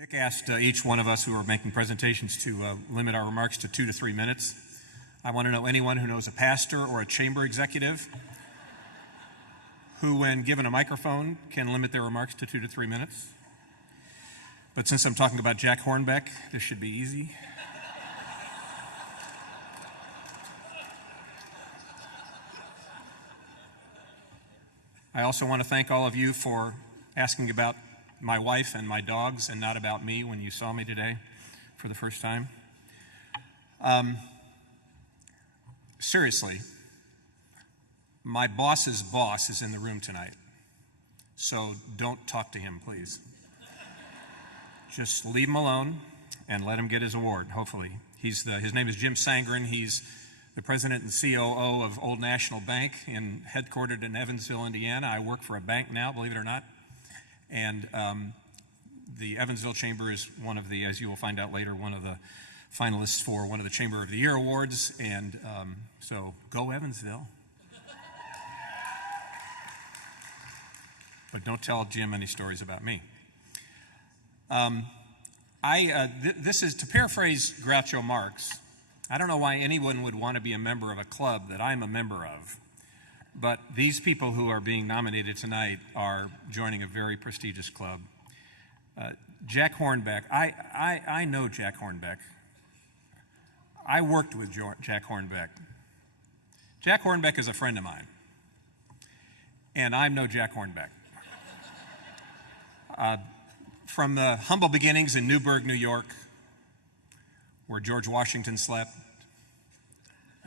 Mick asked each one of us who are making presentations to limit our remarks to 2 to 3 minutes. I want to know anyone who knows a pastor or a chamber executive who, when given a microphone, can limit their remarks to 2 to 3 minutes. But since I'm talking about Jack Hornbeck, this should be easy. I also want to thank all of you for asking about my wife and my dogs and not about me when you saw me today for the first time. Seriously, my boss's boss is in the room tonight, so don't talk to him, please. Just leave him alone and let him get his award, hopefully. His name is Jim Sangren. He's the president and COO of Old National Bank, headquartered in Evansville, Indiana. I work for a bank now, believe it or not. And the Evansville Chamber is one of the, as you will find out later, one of the finalists for one of the Chamber of the Year awards. And so go Evansville. But don't tell Jim any stories about me. This is, to paraphrase Groucho Marx, I don't know why anyone would want to be a member of a club that I'm a member of. But these people who are being nominated tonight are joining a very prestigious club. Jack Hornbeck, I know Jack Hornbeck. I worked with Jack Hornbeck. Jack Hornbeck is a friend of mine. And I'm no Jack Hornbeck. From the humble beginnings in Newburgh, New York, where George Washington slept,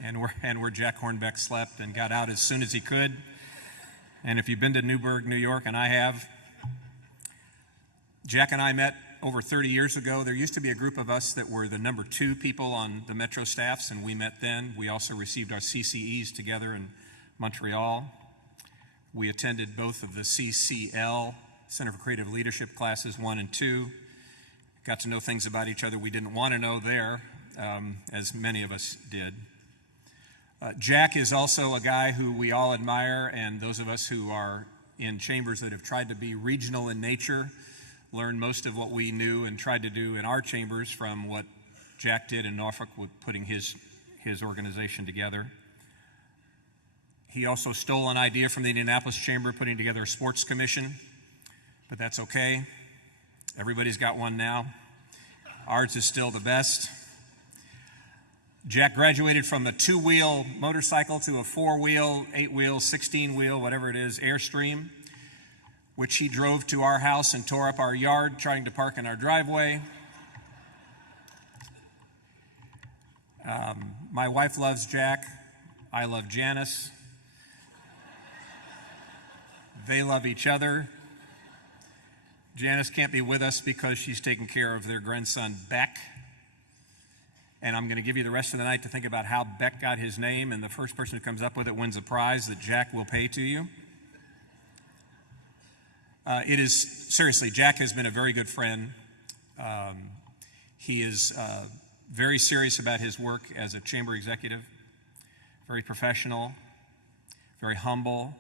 and where Jack Hornbeck slept and got out as soon as he could. And if you've been to Newburgh, New York, and I have, Jack and I met over 30 years ago. There used to be a group of us that were the number 2 people on the Metro staffs, and we met then. We also received our CCEs together in Montreal. We attended both of the CCL, Center for Creative Leadership classes 1 and 2. Got to know things about each other we didn't want to know there, as many of us did. Jack is also a guy who we all admire, and those of us who are in chambers that have tried to be regional in nature learned most of what we knew and tried to do in our chambers from what Jack did in Norfolk with putting his organization together. He also stole an idea from the Indianapolis Chamber, putting together a sports commission, but that's okay. Everybody's got one now. Ours is still the best. Jack graduated from a 2-wheel motorcycle to a 4-wheel, 8-wheel, 16-wheel, whatever it is, Airstream, which he drove to our house and tore up our yard trying to park in our driveway. My wife loves Jack. I love Janice. They love each other. Janice can't be with us because she's taking care of their grandson, Beck. And I'm going to give you the rest of the night to think about how Beck got his name, and the first person who comes up with it wins a prize that Jack will pay to you. Seriously, Jack has been a very good friend. He is very serious about his work as a chamber executive, very professional, very humble,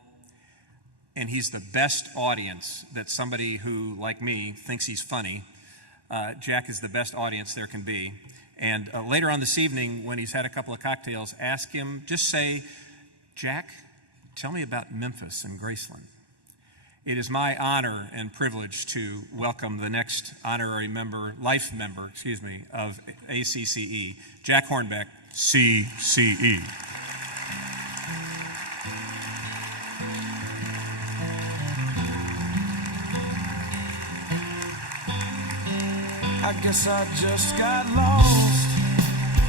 and he's the best audience that somebody who, like me, thinks he's funny. Jack is the best audience there can be. And later on this evening, when he's had a couple of cocktails, ask him, just say, Jack, tell me about Memphis and Graceland. It is my honor and privilege to welcome the next honorary member, life member, of ACCE, Jack Hornbeck, CCE. I guess I just got lost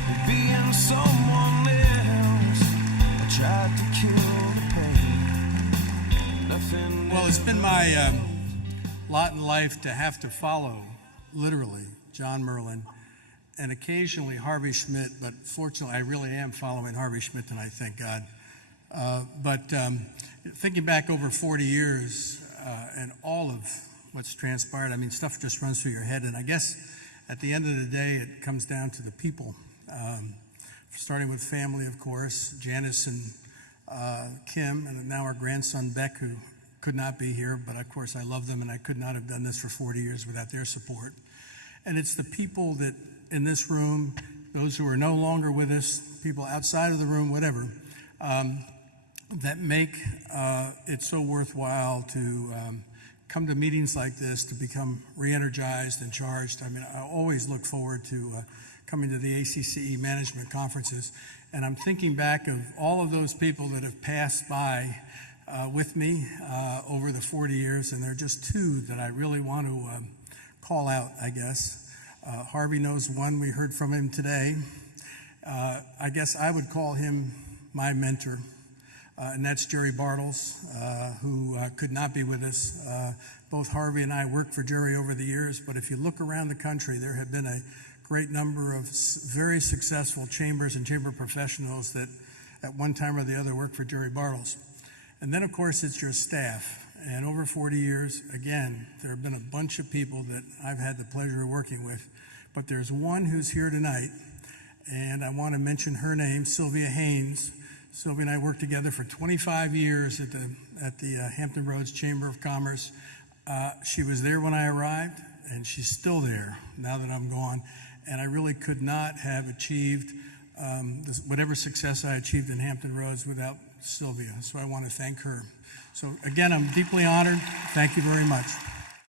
in being someone else. I tried to kill the pain. Nothing. Well, it's been my lot in life to have to follow, literally, John Merlin and occasionally Harvey Schmidt, but fortunately I really am following Harvey Schmidt tonight, thank God. But thinking back over 40 years and all of what's transpired, I mean, stuff just runs through your head, and I guess at the end of the day, it comes down to the people, starting with family, of course, Janice and Kim, and now our grandson, Beck, who could not be here, but of course I love them, and I could not have done this for 40 years without their support. And it's the people that in this room, those who are no longer with us, people outside of the room, whatever, that make it so worthwhile to come to meetings like this, to become re-energized and charged. I mean, I always look forward to coming to the ACCE management conferences. And I'm thinking back of all of those people that have passed by with me over the 40 years, and there are just two that I really want to call out, I guess. Harvey knows one. We heard from him today. I guess I would call him my mentor, and that's Jerry Bartles, who could not be with us. Both Harvey and I worked for Jerry over the years, but if you look around the country, there have been a great number of very successful chambers and chamber professionals that at one time or the other worked for Jerry Bartles. And then, of course, it's your staff. And over 40 years, again, there have been a bunch of people that I've had the pleasure of working with. But there's one who's here tonight, and I want to mention her name, Sylvia Haynes. Sylvia and I worked together for 25 years at the Hampton Roads Chamber of Commerce. She was there when I arrived, and she's still there now that I'm gone. And I really could not have achieved whatever success I achieved in Hampton Roads without Sylvia. So I want to thank her. So again, I'm deeply honored. Thank you very much.